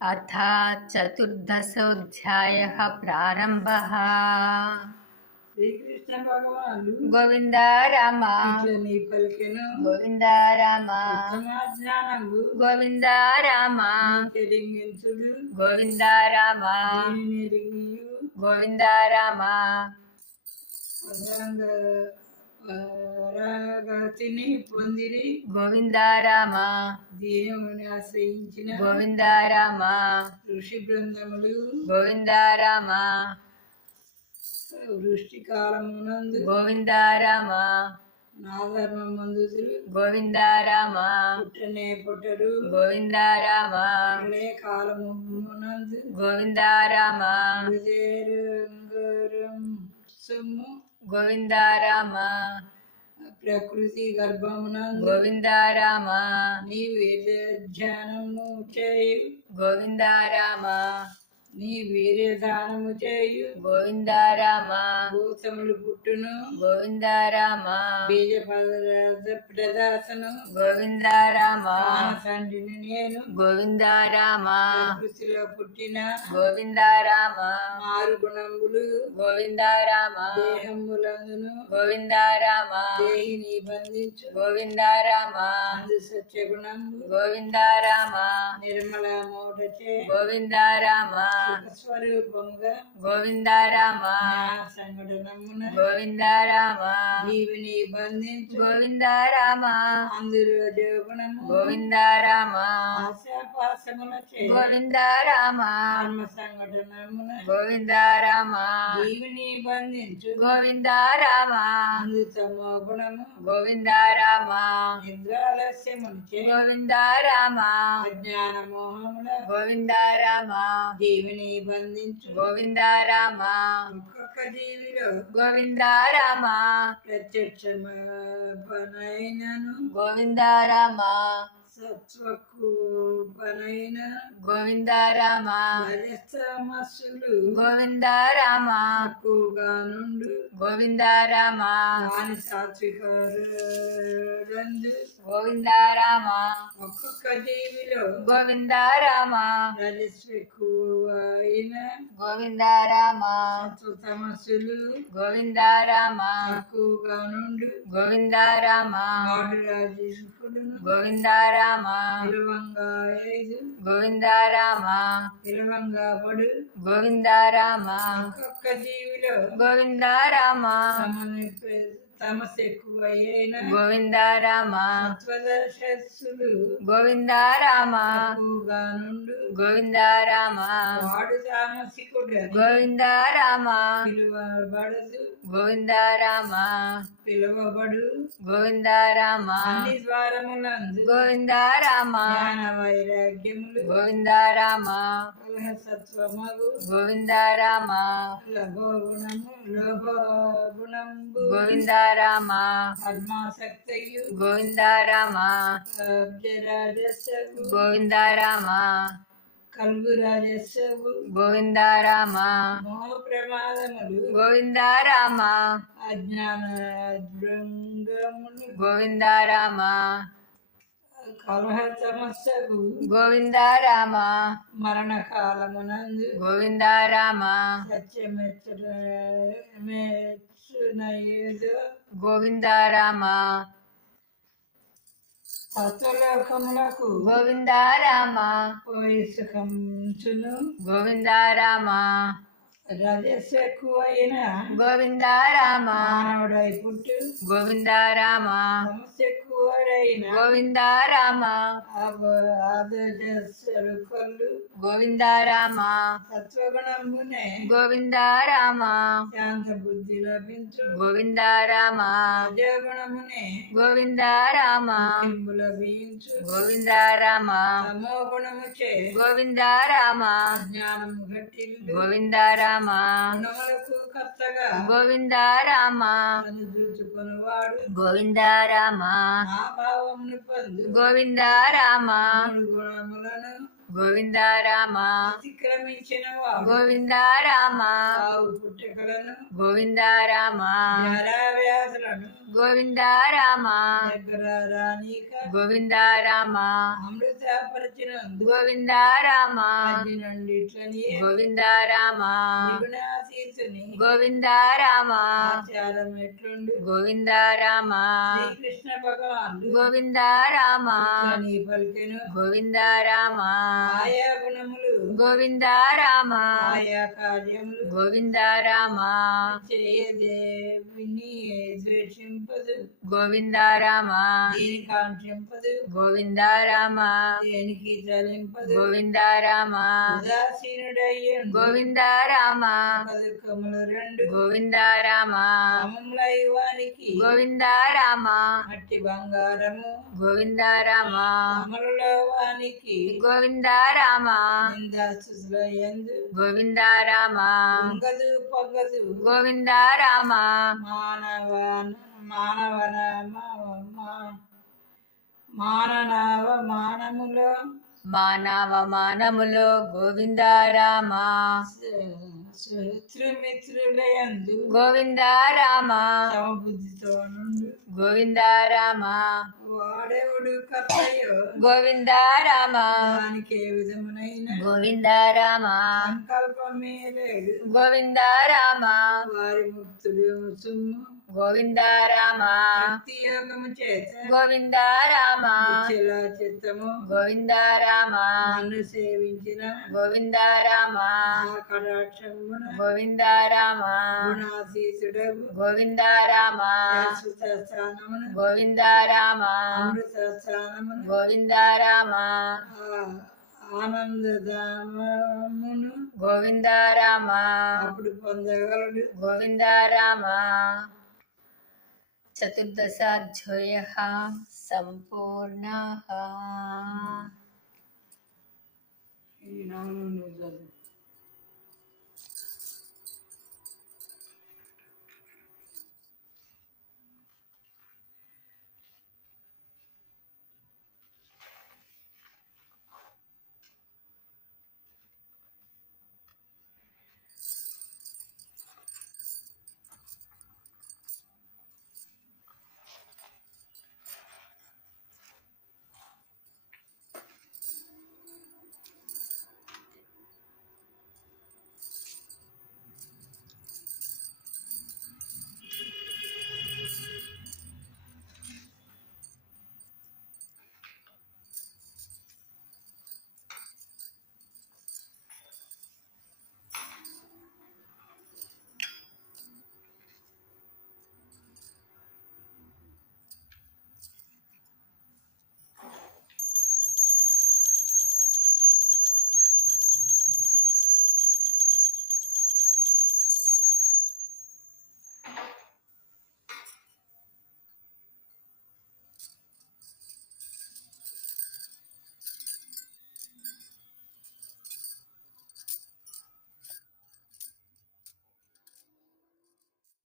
अथ चतुर्दशोऽध्यायः प्रारम्भः। శ్రీకృష్ణ భగవానుడు గోవింద రామ ఇట్లని పలికెను. గోవింద రామ ఉత్తమాజ్ఞానంబు గోవింద రామ తెలింగించుడు గోవింద రామ దీనినెరిగియు గోవింద రామ పరాగతిని పొందిరి. గోవింద రామ దీనముని ఆశ్రయించిన గోవింద రామ ఋషి బృందములు గోవింద రామ వృష్టి కాలమునందు గోవింద రామ నా ధర్మమందు గోవింద రామ పుట్టనే పుట్టరు. గోవింద రామ ప్రళయ కాలమునందు గోవింద రామ హృదయరంగరం సొమ్ము గోవింద రామ ప్రకృతి గర్భమునందు గోవింద రామ నీ వీర్య ధ్యానము చేయు. గోవింద రామ నీ వీర్య దానము చేయు. గోవింద రామ భూతములు పుట్టును. గోవింద రామ బీజ పదార్థ ప్రదాసను గోవింద రామ తండ్రిని నేను. గోవింద రామ ప్రకృతిలో పుట్టిన గోవింద రామ మారు గుణములు గోవింద రామ దేహములందును గోవింద రామ దేహిని బంధించు. గోవింద రామ అందు సత్య గుణము గోవింద రామ నిర్మల మోటచే గోవింద రామ స్వరూపముగా గోవింద రామ సంఘటనమున గోవింద రామ జీవిని బంధించు. గోవింద రామ అందరూ గుణము గోవింద రామ ఆశాపాసములచే గోవింద రామ కర్మ సంఘటనమున గోవింద రామ జీవిని బంధించు. గోవింద రామ అందు తమో గుణము గోవింద రామ ఇంద్రాలస్యమునిచే గోవింద రామ అజ్ఞాన మోహముల గోవింద రామ జీవిని బంధించు. గోవింద రామ ఒక్కొక్క జీవిలో గోవింద రామ ప్రత్యక్షమైనను గోవింద రామ సత్వకు పనైన గోవింద రామ సమస్యలు గోవింద రామ తక్కువగా నుండు. గోవింద రామ దాని సాత్వికరందు గోవింద రామ ఒక్కొక్క జీవిలో గోవింద రామ రజస్వెక్కువైన గోవింద రామ సత్వ సమస్యలు గోవింద రామ తక్కువగా నుండు. గోవింద రామ నాడు రాజేశ్వరుడును గోవింద రామ పిలవంగా ఐదు గోవింద రామ పిలవంగా పడు. గోవింద రామ ఒక్కొక్క జీవిలో గోవింద రామ తమస్సు ఎక్కువైన గోవింద రామ సత్వదర్శస్సులు గోవింద రామ తక్కువగా నుండు. గోవింద రామ వాడు తామసికుడు గోవింద రామ పిలువబడదు. గోవింద రామ పిలువబడు గోవింద రామ అన్ని ద్వారములందు గోవింద రామ జ్ఞాన వైరాగ్యములు గోవింద రామ సత్వమగు గోవింద రామ లోభగుణంబు గోవింద రామ కర్మాసక్తయు గోవింద రామ రాజస్సు గోవింద రామ కల్గు రాజస్సు గోవింద రామ మోహ ప్రమాదములు గోవింద రామ అజ్ఞాన భృంగములు గోవింద రామ కలహ సమస్యకు గోవింద రామ మరణ కాలమునందు గోవింద రామ సత్యమెచ్చునయుడు గోవింద రామ తత్వలోకములకు గోవింద రామ పోయి సుఖంచును. గోవింద రామ రజస్సు ఎక్కువైన గోవింద రామ మానవుడై పుట్టు. గోవింద రామ సమస్య ఎక్కువైన గోవింద రామ ఆదర్శలు కొల్లు. గోవింద రామ సత్వగుణంబునే గోవింద రామ శాంత బుద్ధి లభించు. గోవింద రామ రజోగుణమునే గోవింద రామ ఇంబు లభించు. గోవింద రామ తమో గుణముచే గోవింద రామ జ్ఞానము గట్టిల్లు. గోవింద రామ గుణములకు కర్తగా గోవింద రామ అనుదూచుకునివాడు గోవింద రామ నా భావమును పొందు. గోవింద రామ మూడు గుణములను గోవింద రామ అతిక్రమించిన వాడు గోవింద రామ ఆవు పుట్టుకలను గోవింద రామ జరావ్యాధులను గోవింద రామ దగ్గర రానిక గోవింద రామ అమృతపరచినందు గోవింద రామ అగ్ని నుండి ఇట్లని గోవింద రామ నిగుణాతీతుని గోవింద రామ ఆచారం ఎట్లుండు గోవింద రామ శ్రీకృష్ణ భగవానుడు గోవింద రామ నీ పలికెను గోవింద రామ ఆయా గుణములు గోవింద రామ ఆయా కార్యములు గోవింద రామ చేయదే విని ద్వేషింపదు గోవింద రామ దీని కాంక్షింపదు గోవింద రామ దేనికి చలింపదు గోవింద రామ ఉదాసీనుడయ్యండు గోవింద రామ దుఃఖములు రెండు గోవింద రామ సమములైవానికి గోవింద రామ మట్టి బంగారము గోవింద రామ అమరులో వానికి గోవింద రామ నిందాస్తుల ఎందు గోవింద రామ పొంగదు పొంగదు గోవింద రామ మానవ మానములో మానవ మానములో గోవింద రామ శత్రుమిత్రులయందు గోవింద రామ సమబుద్ధితో నుండు గోవింద రామ వాడెవడు కర్తయో గోవింద రామ దానికి ఏ విధమునైన గోవింద రామ సంకల్పమే లేడు గోవింద రామ వారి ముక్తుడు సుమ్ము గోవింద రామ భక్తి యోగము చేత గోవింద రామ నిశ్చల చిత్తము గోవింద రామ నన్ను సేవించిన గోవింద రామ ఆ కటాక్షమున గోవింద రామ గుణాతీతుడగు గోవింద రామ శాశ్వత స్థానమున గోవింద రామ అమృత స్థానమున గోవింద రామ ఆనందధామమును గోవింద రామ అప్పుడు పొందగలడు గోవింద రామ చతుర్దశాధ్యాయః సంపూర్ణః ఈ నాలుగు